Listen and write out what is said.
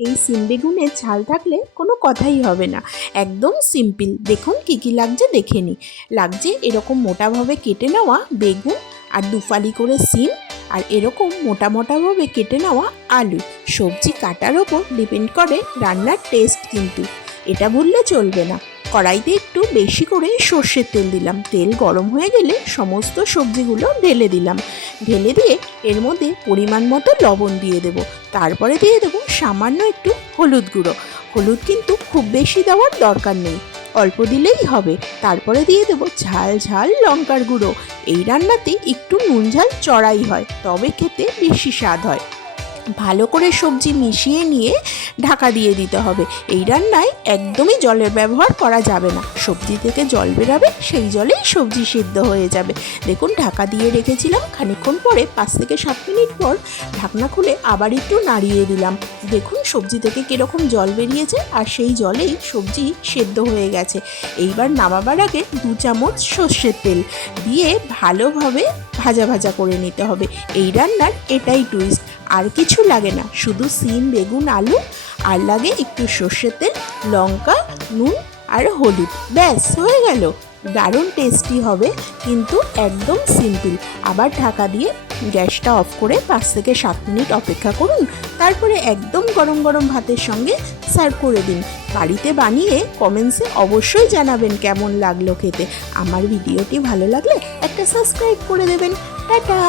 এই সিম বেগুনের ঝাল থাকলে কোনো কথাই হবে না। একদম সিম্পল। দেখুন কী কী লাগছে দেখে নিই। লাগছে এরকম মোটাভাবে কেটে নেওয়া বেগুন, আর দুফালি করে সিম, আর এরকম মোটা মোটাভাবে কেটে নেওয়া আলু। সবজি কাটার ওপর ডিপেন্ড করে রান্নার টেস্ট, কিন্তু এটা ভুললে চলবে না। কড়াইতে একটু বেশি করে সর্ষের তেল দিলাম। তেল গরম হয়ে গেলে সমস্ত সবজিগুলো ঢেলে দিলাম। ঢেলে দিয়ে এর মধ্যে পরিমাণ মতো লবণ দিয়ে দেব। তারপরে দিয়ে দেবো সামান্য একটু হলুদ গুঁড়ো। হলুদ কিন্তু খুব বেশি দেওয়ার দরকার নেই, অল্প দিলেই হবে। তারপরে দিয়ে দেবো ঝাল ঝাল লঙ্কার গুঁড়ো। এই রান্নাতে একটু নুন ঝাল চড়াই হয়, তবে খেতে বেশি স্বাদ হয়। ভালো করে সবজি মিশিয়ে নিয়ে ঢাকা দিয়ে দিতে হবে। এই রান্নায় একদমই জলের ব্যবহার করা যাবে না। সবজি থেকে জল বেরাবে, সেই জলেই সবজি সিদ্ধ হয়ে যাবে। দেখুন ঢাকা দিয়ে রেখেছিলাম, খানিকক্ষণ পরে 5 থেকে 7 মিনিট পর ঢাকনা খুলে আবার একটু নাড়িয়ে দিলাম। দেখুন সবজি থেকে কীরকম জল বেরিয়েছে, আর সেই জলেই সবজি সেদ্ধ হয়ে গেছে। এইবার নামাবার আগে 2 চামচ সর্ষের তেল দিয়ে ভালোভাবে ভাজা ভাজা করে নিতে হবে। এই রান্নার এটাই টুইস্ট। আর কিছু লাগে না, শুধু সিম, বেগুন, আলু, আর লাগে একটু সর্ষের তেল, লঙ্কা, নুন আর হলুদ। ব্যাস হয়ে গেল। দারুণ টেস্টি হবে, কিন্তু একদম সিম্পল। আবার ঢাকা দিয়ে গ্যাসটা অফ করে 5 থেকে 7 মিনিট অপেক্ষা করুন। তারপরে একদম গরম গরম ভাতের সঙ্গে সার্ভ করে দিন। বাড়িতে বানিয়ে কমেন্টসে অবশ্যই জানাবেন কেমন লাগলো খেতে। আমার ভিডিওটি ভালো লাগলে একটা সাবস্ক্রাইব করে দেবেন। টাটা।